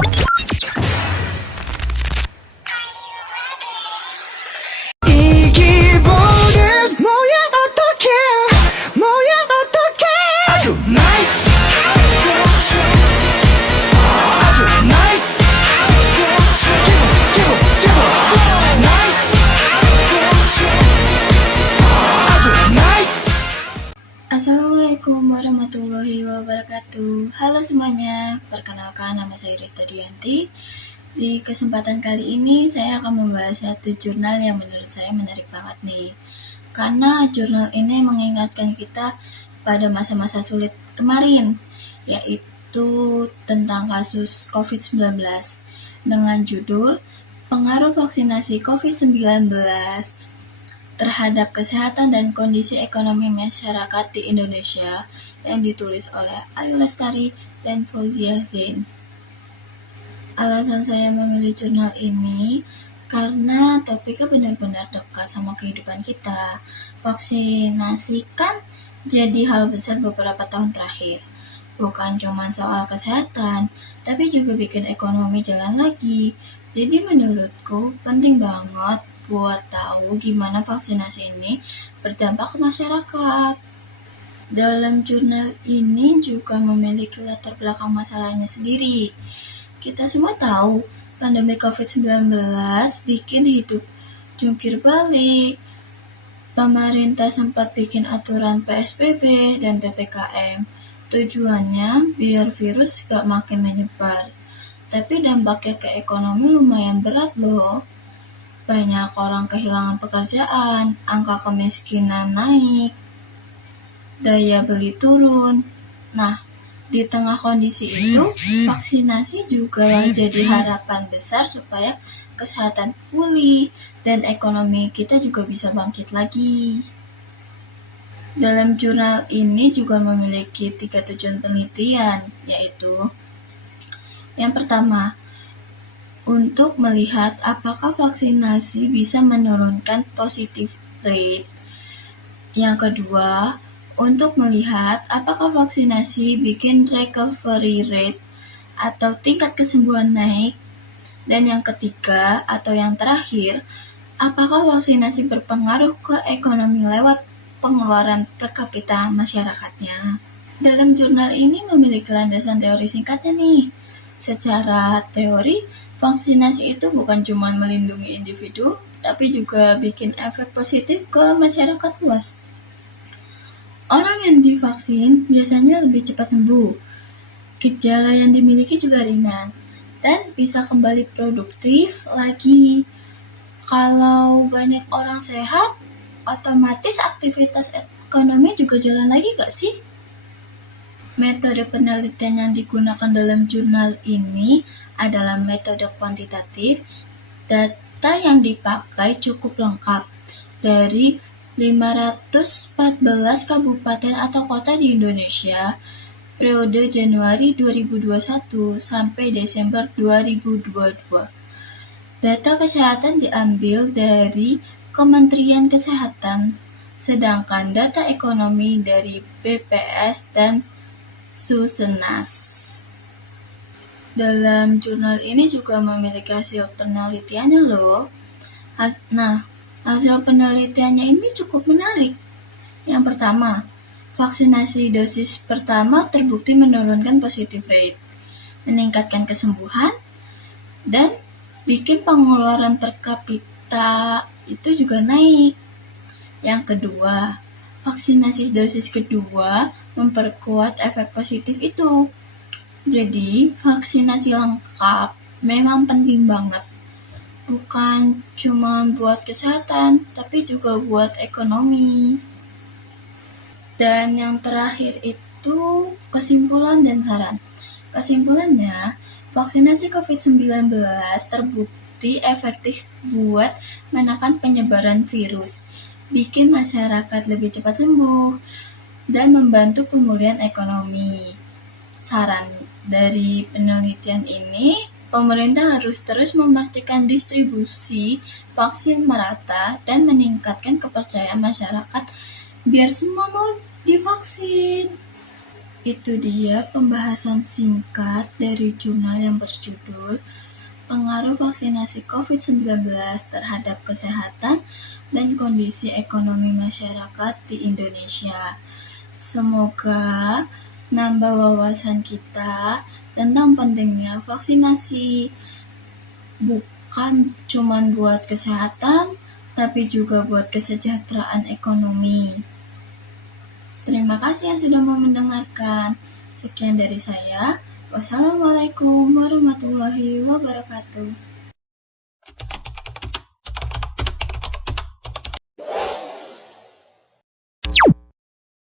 이 기분은 뭐야 어떡해 뭐야 어떡해 아주 나이스 아주 나이스 기분 나이스 아주 나이스. Assalamualaikum warahmatullahi wabarakatuh. Halo semuanya, perkenalkan nama saya Rista Dianti. Di kesempatan kali ini saya akan membahas satu jurnal yang menurut saya menarik banget nih. Karena jurnal ini mengingatkan kita pada masa-masa sulit kemarin, yaitu tentang kasus COVID-19 dengan judul Pengaruh Vaksinasi COVID-19 terhadap kesehatan dan kondisi ekonomi masyarakat di Indonesia, yang ditulis oleh Ayu Lestari dan Fauzia Zain. Alasan saya memilih jurnal ini karena topiknya benar-benar dekat sama kehidupan kita. Vaksinasi kan jadi hal besar beberapa tahun terakhir. Bukan cuma soal kesehatan, tapi juga bikin ekonomi jalan lagi. Jadi menurutku penting banget buat tahu gimana vaksinasi ini berdampak ke masyarakat. Dalam jurnal ini juga memiliki latar belakang masalahnya sendiri. Kita semua tahu pandemi COVID-19 bikin hidup jungkir balik. Pemerintah sempat bikin aturan PSBB dan PPKM. Tujuannya biar virus gak makin menyebar. Tapi dampaknya ke ekonomi lumayan berat loh. Banyak orang kehilangan pekerjaan, angka kemiskinan naik, daya beli turun. Nah, di tengah kondisi itu, vaksinasi juga jadi harapan besar supaya kesehatan pulih dan ekonomi kita juga bisa bangkit lagi. Dalam jurnal ini juga memiliki 3 tujuan penelitian, yaitu yang pertama, untuk melihat apakah vaksinasi bisa menurunkan positive rate. Yang kedua, untuk melihat apakah vaksinasi bikin recovery rate atau tingkat kesembuhan naik. Dan yang ketiga atau yang terakhir, apakah vaksinasi berpengaruh ke ekonomi lewat pengeluaran per kapita masyarakatnya. Dalam jurnal ini memiliki landasan teori singkatnya nih. Secara teori, vaksinasi itu bukan cuma melindungi individu, tapi juga bikin efek positif ke masyarakat luas. Orang yang divaksin biasanya lebih cepat sembuh, gejala yang dimiliki juga ringan, dan bisa kembali produktif lagi. Kalau banyak orang sehat, otomatis aktivitas ekonomi juga jalan lagi gak sih? Metode penelitian yang digunakan dalam jurnal ini adalah metode kuantitatif. Data yang dipakai cukup lengkap dari 514 kabupaten atau kota di Indonesia periode Januari 2021 sampai Desember 2022. Data kesehatan diambil dari Kementerian Kesehatan, sedangkan data ekonomi dari BPS dan Susenas. Dalam jurnal ini juga memiliki hasil penelitiannya loh. Hasil penelitiannya ini cukup menarik. Yang pertama, vaksinasi dosis pertama terbukti menurunkan positive rate, meningkatkan kesembuhan, dan bikin pengeluaran per kapita itu juga naik. Yang kedua, vaksinasi dosis kedua memperkuat efek positif itu. Jadi, vaksinasi lengkap memang penting banget. Bukan cuma buat kesehatan, tapi juga buat ekonomi. Dan yang terakhir itu kesimpulan dan saran. Kesimpulannya, vaksinasi COVID-19 terbukti efektif buat menekan penyebaran virus, bikin masyarakat lebih cepat sembuh, dan membantu pemulihan ekonomi. Saran dari penelitian ini, pemerintah harus terus memastikan distribusi vaksin merata dan meningkatkan kepercayaan masyarakat biar semua mau divaksin. Itu dia pembahasan singkat dari jurnal yang berjudul Pengaruh Vaksinasi COVID-19 terhadap Kesehatan dan Kondisi Ekonomi Masyarakat di Indonesia. Semoga nambah wawasan kita tentang pentingnya vaksinasi. Bukan cuma buat kesehatan, tapi juga buat kesejahteraan ekonomi. Terima kasih yang sudah mau mendengarkan. Sekian dari saya. Wassalamualaikum warahmatullahi wabarakatuh.